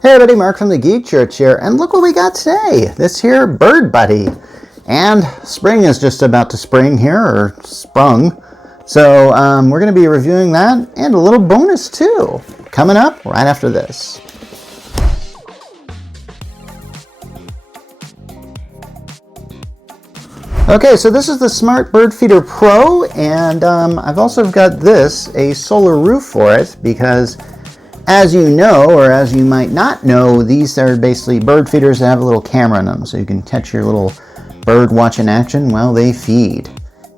Hey everybody, Mark from the Geek Church here, and look what we got today. This here Birdbuddy. And spring is just about to spring here, or sprung. So we're going to be reviewing that, and a little bonus too, coming up right after this. Okay, so this is the Smart Bird Feeder Pro, and I've also got this, a solar roof for it, because as you know, or as you might not know, these are basically bird feeders that have a little camera in them, so you can catch your little bird watch in action while they feed.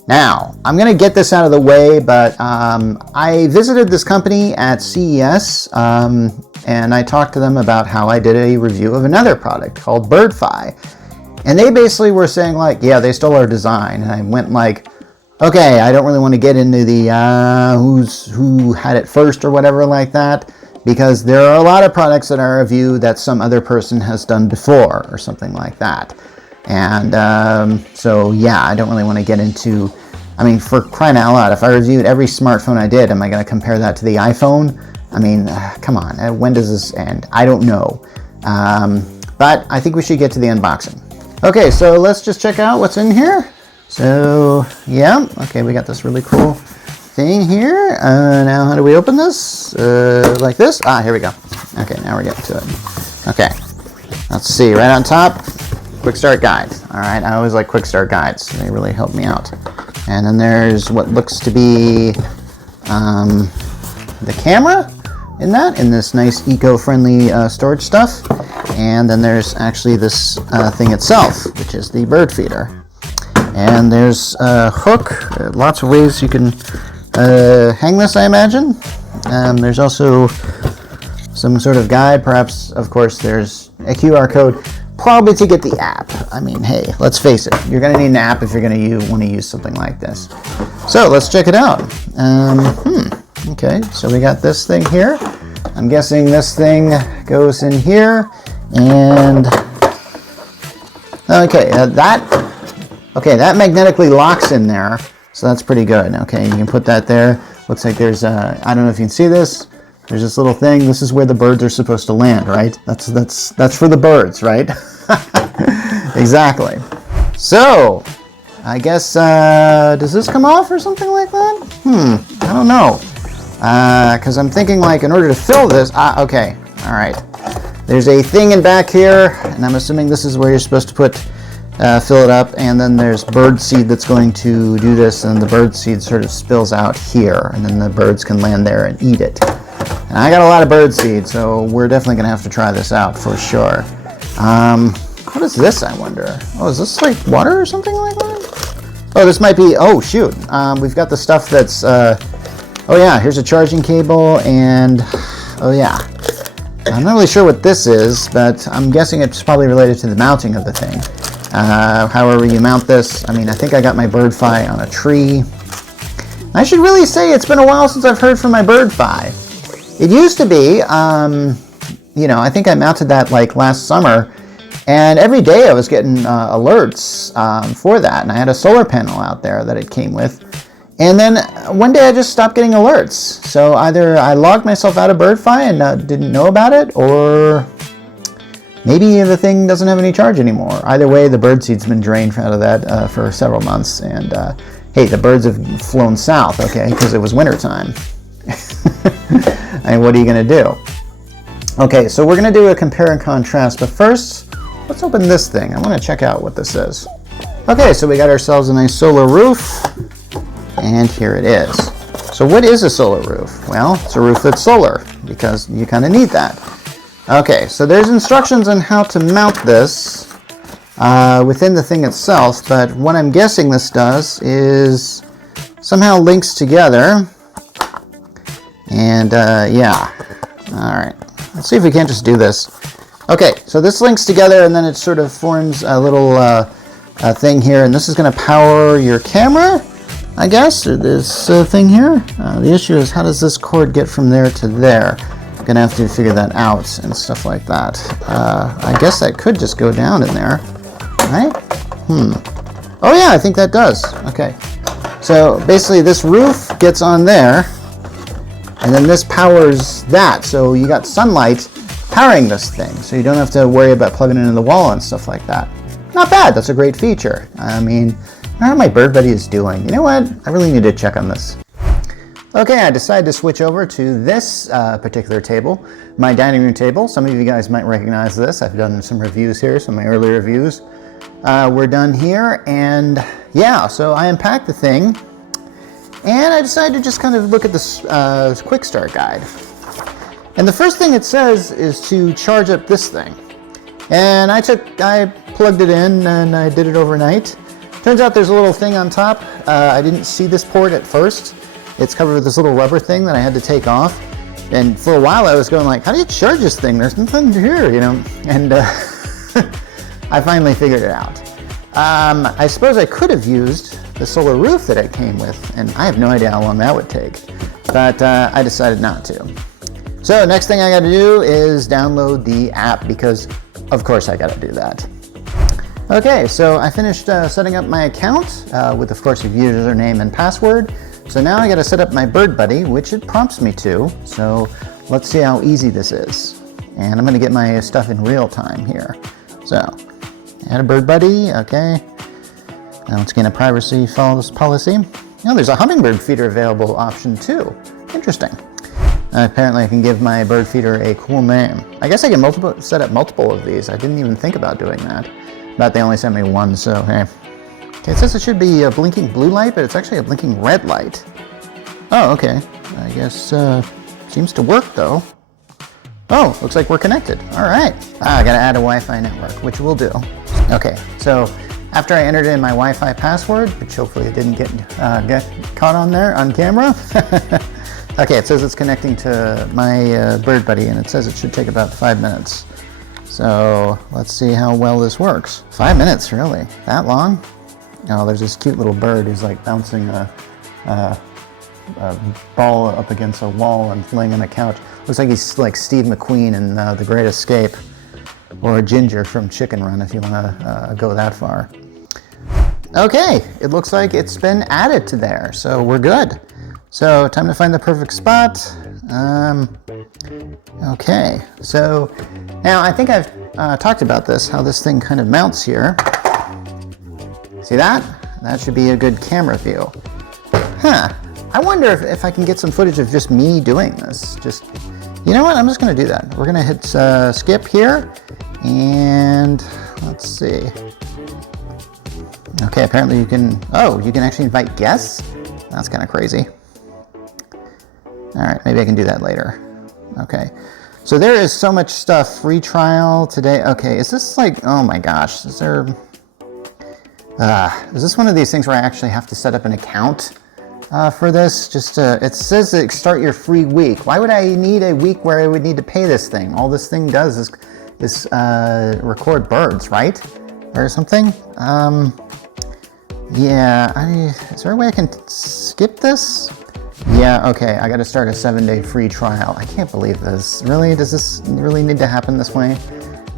Now, I'm going to get this out of the way, but I visited this company at CES, and I talked to them about how I did a review of another product called Birdfi. And they basically were saying like, yeah, they stole our design. And I went like, okay, I don't really want to get into the who had it first or whatever like that, because there are a lot of products that I review that some other person has done before or something like that. And so yeah, I don't really want to get into, I mean, for crying out loud, if I reviewed every smartphone I did, am I going to compare that to the iPhone? I mean, come on, when does this end? I don't know. But I think we should get to the unboxing. Okay, so let's just check out what's in here. So yeah, okay, we got this really cool thing here. Now how do we open this? Like this? Ah, here we go. Okay, now we're getting to it. Okay, let's see, right on top, quick start guide. All right, I always like quick start guides. They really help me out. And then there's what looks to be the camera in this nice eco-friendly storage stuff. And then there's actually this thing itself, which is the bird feeder. And there's a hook, lots of ways you can hang this, I imagine. There's also some sort of guide, perhaps, of course, there's a QR code, probably to get the app. I mean, hey, let's face it, you're going to need an app if you're going to want to use something like this. So let's check it out. Okay, so we got this thing here. I'm guessing this thing goes in here, and okay, that magnetically locks in there, so that's pretty good. Okay, you can put that there. Looks like there's I don't know if you can see this. There's this little thing. This is where the birds are supposed to land, right? That's for the birds, right? Exactly. So, I guess does this come off or something like that? I don't know. Because I'm thinking like in order to fill this, okay, all right. There's a thing in back here, and I'm assuming this is where you're supposed to put, fill it up, and then there's bird seed that's going to do this, and the bird seed sort of spills out here, and then the birds can land there and eat it. And I got a lot of bird seed, so we're definitely going to have to try this out for sure. What is this, I wonder? Oh, is this like water or something like that? Oh, this might be, oh shoot, we've got the stuff that's, oh yeah, here's a charging cable, and oh yeah. I'm not really sure what this is, but I'm guessing it's probably related to the mounting of the thing. However you mount this, I mean, I think I got my Birdfi on a tree. I should really say it's been a while since I've heard from my Birdfi. It used to be, you know, I think I mounted that like last summer, and every day I was getting alerts for that, and I had a solar panel out there that it came with. And then one day I just stopped getting alerts. So either I logged myself out of Birdfi and didn't know about it, or maybe the thing doesn't have any charge anymore. Either way, the birdseed's been drained out of that for several months. And hey, the birds have flown south, okay, because it was wintertime. I mean, what are you going to do? Okay, so we're going to do a compare and contrast. But first, let's open this thing. I want to check out what this is. Okay, so we got ourselves a nice solar roof. And here it is. So what is a solar roof? Well, it's a roof that's solar, because you kind of need that. Okay, so there's instructions on how to mount this within the thing itself, but what I'm guessing this does is somehow links together. And yeah, all right. Let's see if we can't just do this. Okay, so this links together, and then it sort of forms a little thing here, and this is going to power your camera, I guess, or this thing here. The issue is, how does this cord get from there to there? I'm gonna have to figure that out and stuff like that. I guess that could just go down in there, right? Oh yeah, I think that does. Okay, so basically this roof gets on there, and then this powers that. So you got sunlight powering this thing, so you don't have to worry about plugging it into the wall and stuff like that. Not bad, that's a great feature. I mean, I don't know how my Birdbuddy is doing. You know what? I really need to check on this. Okay, I decided to switch over to this particular table, my dining room table. Some of you guys might recognize this. I've done some reviews here, some of my earlier reviews. We're done here, and yeah, so I unpacked the thing, and I decided to just kind of look at this quick start guide. And the first thing it says is to charge up this thing. And I plugged it in and I did it overnight. Turns out there's a little thing on top. I didn't see this port at first. It's covered with this little rubber thing that I had to take off. And for a while I was going like, how do you charge this thing? There's nothing here, you know? And I finally figured it out. I suppose I could have used the solar roof that it came with, and I have no idea how long that would take. But I decided not to. So next thing I gotta do is download the app, because of course I gotta do that. Okay, so I finished setting up my account with, of course, a username and password. So now I gotta set up my Birdbuddy, which it prompts me to. So let's see how easy this is. And I'm gonna get my stuff in real time here. So, add a Birdbuddy, okay. Now let's gain a privacy policy. Now there's a hummingbird feeder available option too. Interesting. Apparently I can give my bird feeder a cool name. I guess I can set up multiple of these. I didn't even think about doing that. But they only sent me one, so hey. Okay, it says it should be a blinking blue light, but it's actually a blinking red light. Oh, okay. I guess seems to work though. Oh, looks like we're connected. All right. I gotta add a Wi-Fi network, which we'll do. Okay, so after I entered in my Wi-Fi password, which hopefully it didn't get caught on there on camera. Okay, it says it's connecting to my Birdbuddy, and it says it should take about 5 minutes. So let's see how well this works. 5 minutes, really? That long? Oh, there's this cute little bird who's like bouncing a ball up against a wall and laying on a couch. Looks like he's like Steve McQueen in The Great Escape, or Ginger from Chicken Run, if you want to go that far. Okay, it looks like it's been added to there, so we're good. So time to find the perfect spot. Okay, so now I think I've talked about this, how this thing kind of mounts here. See that? That should be a good camera view. Huh, I wonder if I can get some footage of just me doing this. You know what, I'm just gonna do that. We're gonna hit skip here, and let's see. Okay, apparently you can actually invite guests? That's kind of crazy. All right, maybe I can do that later. Okay, so there is so much stuff. Free trial today. Okay, is this like, oh my gosh, is this one of these things where I actually have to set up an account for this? It says that start your free week. Why would I need a week where I would need to pay this thing? All this thing does is record birds, right? Or something? Yeah, is there a way I can skip this? Yeah, okay, I gotta start a 7-day free trial. I can't believe this. Really? Does this really need to happen this way?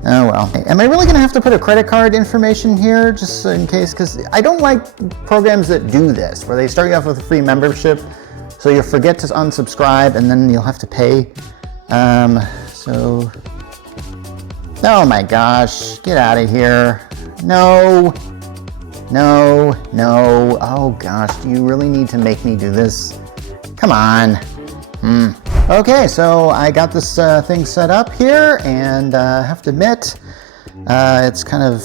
Oh well. Am I really gonna have to put a credit card information here just in case? Because I don't like programs that do this, where they start you off with a free membership, so you'll forget to unsubscribe and then you'll have to pay. Oh my gosh, get out of here. No. Oh gosh, do you really need to make me do this? Come on. Okay, so I got this thing set up here, and I have to admit, it's kind of,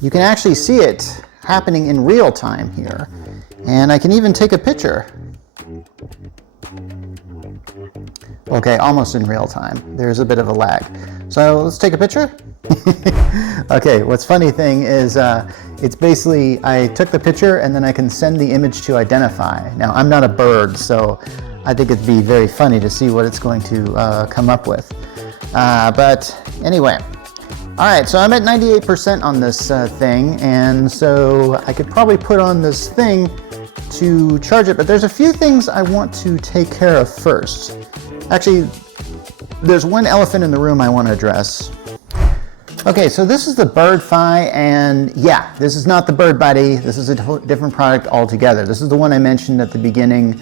you can actually see it happening in real time here. And I can even take a picture. Okay, almost in real time. There's a bit of a lag. So let's take a picture. Okay, what's funny thing is it's basically, I took the picture and then I can send the image to identify. Now, I'm not a bird, so I think it'd be very funny to see what it's going to come up with. But anyway, all right, so I'm at 98% on this thing, and so I could probably put on this thing to charge it, but there's a few things I want to take care of first. Actually, there's one elephant in the room I want to address. Okay, so this is the Birdfi, and yeah, this is not the Birdbuddy. This is a different product altogether. This is the one I mentioned at the beginning.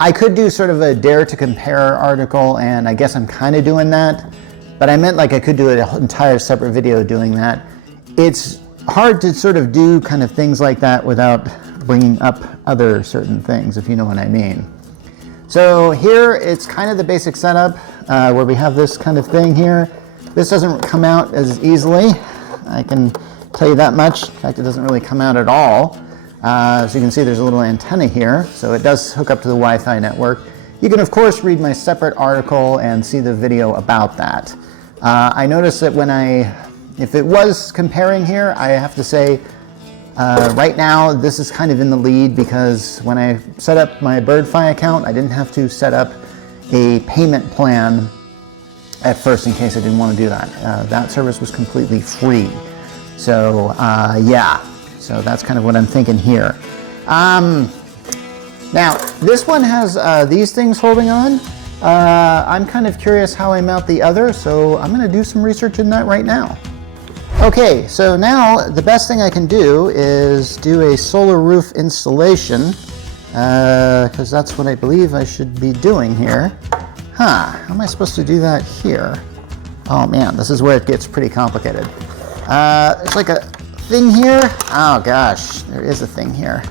I could do sort of a dare to compare article, and I guess I'm kind of doing that. but I meant like I could do an entire separate video doing that. It's hard to sort of do kind of things like that without bringing up other certain things, if you know what I mean. So here it's kind of the basic setup where we have this kind of thing here. This doesn't come out as easily, I can tell you that much. In fact, it doesn't really come out at all. So you can see there's a little antenna here, so it does hook up to the Wi-Fi network. You can of course read my separate article and see the video about that. I noticed that if it was comparing here, I have to say right now this is kind of in the lead, because when I set up my Birdfi account, I didn't have to set up a payment plan at first in case I didn't want to do that. That service was completely free. So yeah, so that's kind of what I'm thinking here. Now this one has these things holding on. I'm kind of curious how I mount the other, so I'm going to do some research in that right now. Okay, so now the best thing I can do is do a solar roof installation, because that's what I believe I should be doing here. How am I supposed to do that here? Oh man, this is where it gets pretty complicated. There's like a thing here. Oh gosh, there is a thing here.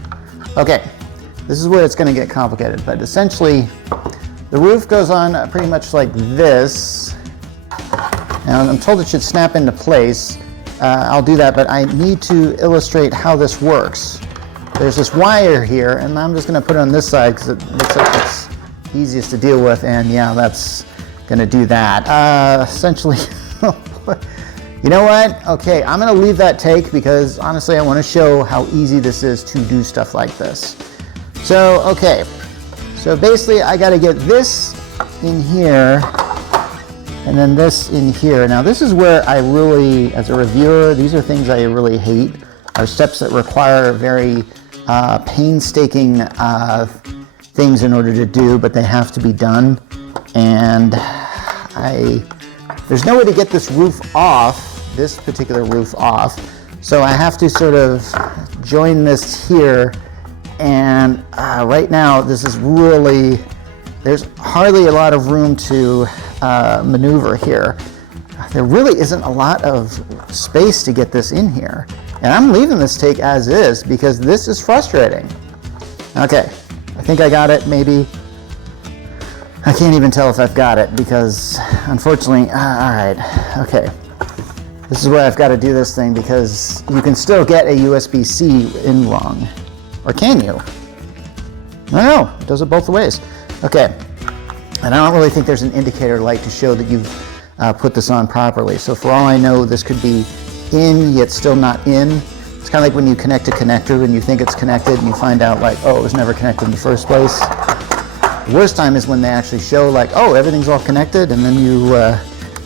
Okay, this is where it's going to get complicated, but essentially the roof goes on pretty much like this. Now I'm told it should snap into place. I'll do that, but I need to illustrate how this works. There's this wire here, and I'm just going to put it on this side because it looks like it's easiest to deal with, and yeah, that's going to do that. Essentially, you know what? Okay, I'm going to leave that take because honestly I want to show how easy this is to do stuff like this. So, okay. So basically I got to get this in here and then this in here. Now this is where I really, as a reviewer, these are things I really hate, are steps that require very painstaking things in order to do, but they have to be done. And there's no way to get this roof off, this particular roof off, so I have to sort of join this here. And right now this is really, there's hardly a lot of room to maneuver here. There really isn't a lot of space to get this in here, and I'm leaving this take as is because this is frustrating. Okay, I think I got it, maybe. I can't even tell if I've got it because unfortunately, all right, okay. This is where I've got to do this thing because you can still get a USB-C in wrong. Or can you? No, it does it both ways. Okay, and I don't really think there's an indicator light to show that you've put this on properly. So for all I know, this could be in, yet still not in. It's kind of like when you connect a connector and you think it's connected and you find out like, oh, it was never connected in the first place. The worst time is when they actually show like, oh, everything's all connected, and then you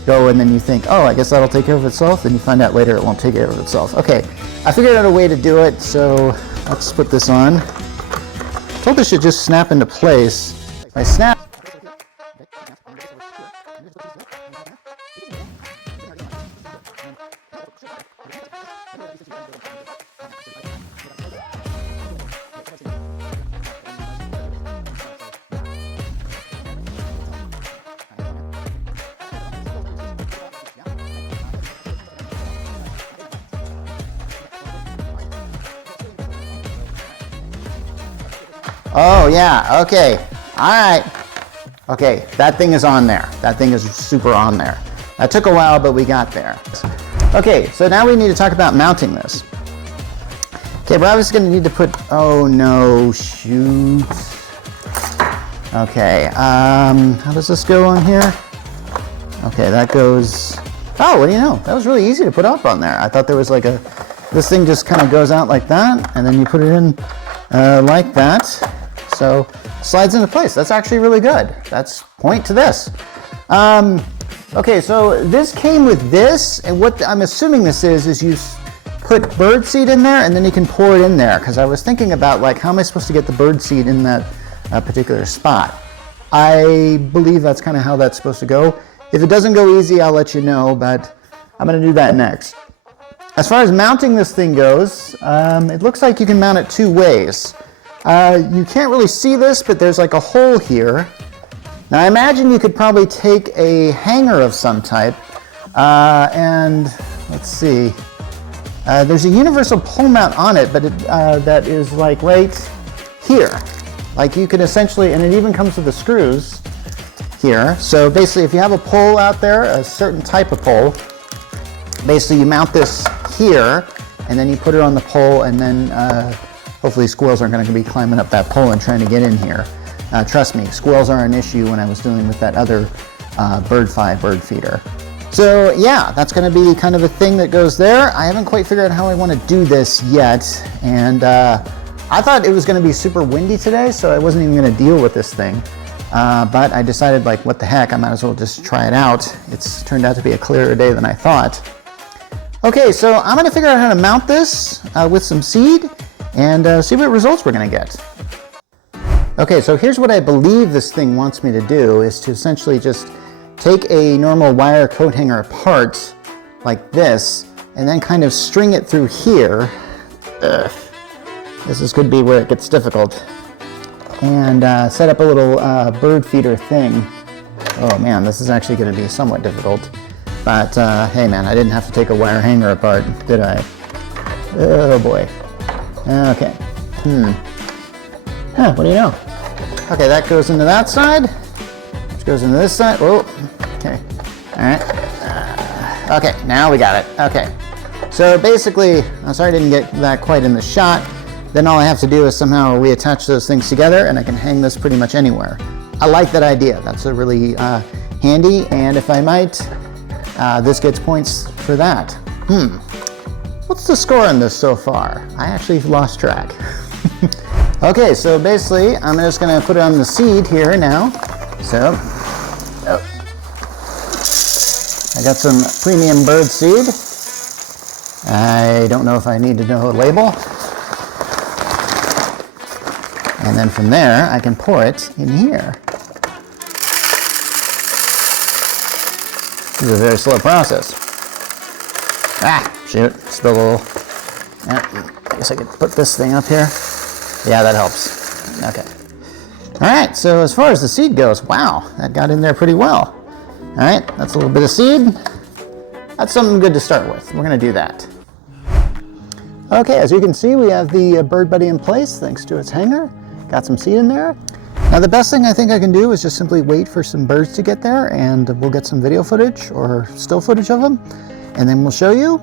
go and then you think, oh, I guess that'll take care of itself. Then you find out later it won't take care of itself. Okay, I figured out a way to do it, so let's put this on. I told this should just snap into place. If I snap. Oh yeah, okay, all right. Okay, that thing is on there. That thing is super on there. That took a while, but we got there. Okay, so now we need to talk about mounting this. Okay, we're obviously gonna need to put, oh no, shoot. Okay, how does this go on here? Okay, that goes, oh, what do you know? That was really easy to put up on there. I thought there was like this thing just kind of goes out like that, and then you put it in like that. So slides into place. That's actually really good. That's point to this. Okay, so this came with this, and what I'm assuming this is you put bird seed in there and then you can pour it in there, because I was thinking about like, how am I supposed to get the bird seed in that particular spot? I believe that's kind of how that's supposed to go. If it doesn't go easy, I'll let you know, but I'm going to do that next. As far as mounting this thing goes, it looks like you can mount it two ways. You can't really see this, but there's like a hole here. Now I imagine you could probably take a hanger of some type, And let's see. There's a universal pole mount on it, but that is like right here. Like you could essentially, and it even comes with the screws here. So basically, if you have a pole out there, a certain type of pole, basically you mount this here, and then you put it on the pole, and then hopefully squirrels aren't going to be climbing up that pole and trying to get in here. Trust me, squirrels are an issue when I was dealing with that other Birdbuddy bird feeder. So yeah, that's going to be kind of a thing that goes there. I haven't quite figured out how I want to do this yet, and I thought it was going to be super windy today, so I wasn't even going to deal with this thing. But I decided, like, what the heck, I might as well just try it out. It's turned out to be a clearer day than I thought. Okay, so I'm going to figure out how to mount this with some seed and see what results we're going to get. Okay, so here's what I believe this thing wants me to do, is to essentially just take a normal wire coat hanger apart like this, and then kind of string it through here. This could be where it gets difficult. And set up a little bird feeder thing. Oh man, this is actually going to be somewhat difficult. But hey man, I didn't have to take a wire hanger apart, did I? Oh boy. Okay. What do you know? Okay, that goes into that side. Which goes into this side. Whoa. Okay. All right. Okay, now we got it. Okay. So basically, I'm sorry I didn't get that quite in the shot. Then all I have to do is somehow reattach those things together, and I can hang this pretty much anywhere. I like that idea. That's a really handy, and if I might, this gets points for that. What's the score on this so far? I actually lost track. Okay, so basically, I'm just gonna put it on the seed here now. So, I got some premium bird seed. I don't know if I need to know a label. And then from there, I can pour it in here. This is a very slow process. Shoot, spilled a little. I guess I could put this thing up here. Yeah, that helps. Okay. All right, so as far as the seed goes, wow, that got in there pretty well. All right, that's a little bit of seed. That's something good to start with. We're gonna do that. Okay, as you can see, we have the Birdbuddy in place thanks to its hanger. Got some seed in there. Now the best thing I think I can do is just simply wait for some birds to get there, and we'll get some video footage or still footage of them, and then we'll show you.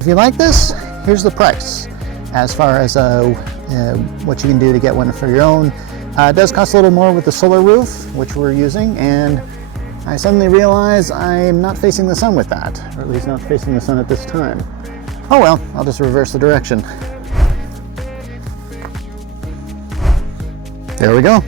If you like this, here's the price as far as what you can do to get one for your own. It does cost a little more with the solar roof, which we're using, and I suddenly realize I'm not facing the sun with that, or at least not facing the sun at this time. Oh well, I'll just reverse the direction. There we go.